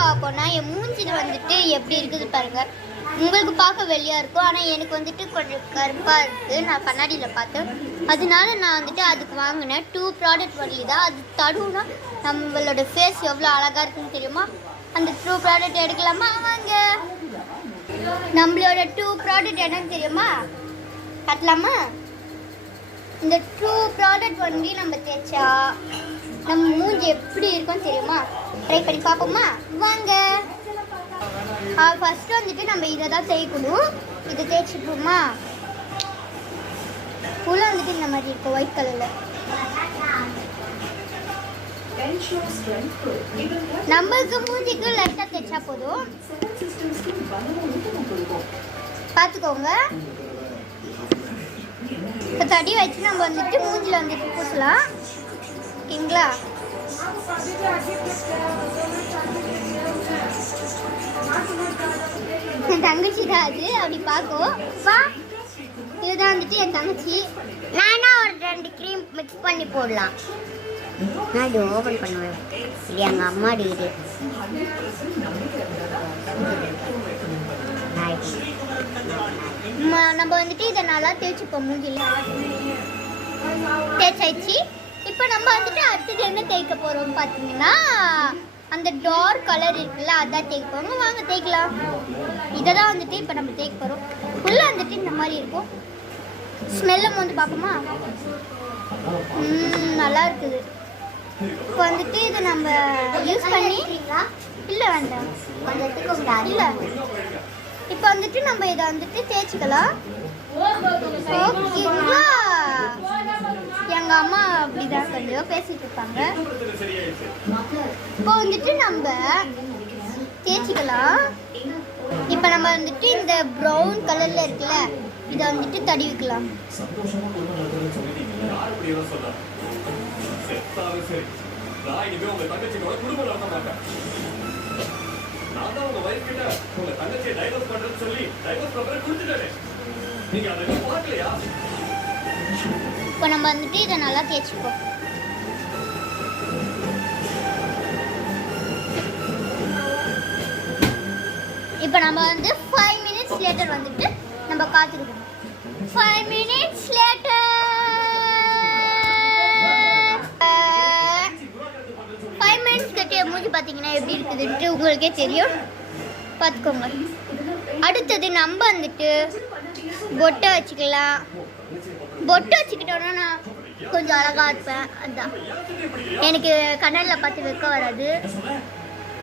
பார்ப்போம்னா என் மூஞ்சில் வந்துட்டு எப்படி இருக்குது பாருங்கள். உங்களுக்கு பார்க்க வெளியாக இருக்கும், ஆனால் எனக்கு வந்துட்டு கொஞ்சம் கருப்பாக இருக்குது. நான் கண்ணாடியில் பார்த்தேன், அதனால நான் வந்துட்டு அதுக்கு வாங்கினேன். 2 ப்ராடக்ட் வரலி தான். அது தடுவுனா நம்மளோட ஃபேஸ் எவ்வளோ அழகாக இருக்குன்னு தெரியுமா? அந்த 2 ப்ராடக்ட் எடுக்கலாமா? வாங்க. நம்மளோட 2 ப்ராடக்ட் என்னன்னு தெரியுமா? கட்டலாமா? இந்த 2 ப்ராடக்ட் வந்து நம்ம தேய்ச்சா நம்ம மூஞ்சி எப்படி இருக்கும்னு தெரியுமா? ட்ரை பண்ணி பார்ப்போமா? வாங்க. ஃபர்ஸ்ட் வந்துட்டு நம்ம இதை தான் தேய்க்கணும். இதை தேய்ச்சிப்போமா? ஃபுல்லாக வந்துட்டு இந்த மாதிரி இருக்கும் ஒயிட் கலரில். நம்மளுக்கு மூஞ்சிக்கு லைட்டாக தேய்ச்சா போதும். பார்த்துக்கோங்க. இப்போ தடி வச்சு நம்ம வந்துட்டு மூஞ்சில் வந்துட்டு பூசலாம். ஓகேங்களா? என் தங்கச்சி தான் அது. அப்படி பார்க்கும் வா. இதுதான் வந்துட்டு என் தங்கச்சி. நானா ஒரு 2 க்ரீம் மிக்ஸ் பண்ணி போடலாம். நான் இது ஓப்பன் பண்ணுவேன். இது எங்கள் அம்மா இது. நம்ம வந்துட்டு இதை நல்லா தேய்ச்சிப்போம். மூஞ்சில தேய்ச்சாச்சு. இப்போ நம்ம வந்துட்டு அடுத்தது என்ன தேய்க்க போகிறோம் பார்த்தீங்கன்னா, அந்த டார்க் கலர் இருக்குல்ல, அதான் தேய்க்க போகிறோம். வாங்க தேய்க்கலாம். இதை தான் வந்துட்டு இப்போ நம்ம தேய்க்க போகிறோம். ஃபுல்லாக வந்துட்டு இந்த மாதிரி இருக்கும். ஸ்மெல்லும் வந்து பார்ப்போமா? நல்லா இருக்குது. இப்போ வந்துட்டு இதை நம்ம யூஸ் பண்ணி இல்லை வேண்டாம் இல்லை. இப்போ வந்துட்டு நம்ம இதை வந்துட்டு தேய்ச்சிக்கலாம். ஓகேங்களா? எங்கள் அம்மா அப்படிதான் கொஞ்சம் பேசிட்டு இருப்பாங்க. இப்போ வந்துட்டு நம்ம தேய்ச்சிக்கலாம். இப்போ நம்ம வந்துட்டு இந்த ப்ரௌன் கலரில் இருக்குல்ல, இதை வந்துட்டு தடவிக்கலாம். இப்போ நம்ம வந்துட்டு இதை நல்லா தேய்ச்சிப்போம். இப்போ நம்ம வந்து 5 minutes லேட்டர் வந்துட்டு நம்ம காத்திருக்கோம். 5 minutes லேட்டர். 5 minutes கட்டிய மூஞ்சி பார்த்தீங்கன்னா எப்படி இருக்குதுன்ட்டு உங்களுக்கே தெரியும். பார்த்துக்கோங்க. அடுத்தது நம்ம வந்துட்டு பொட்டை வச்சுக்கலாம். பொட்டை வச்சுக்கிட்டோன்னா நான் கொஞ்சம் அழகாக இருப்பேன். அதுதான் எனக்கு கண்ணாடியில் பார்த்து வைக்க வராது.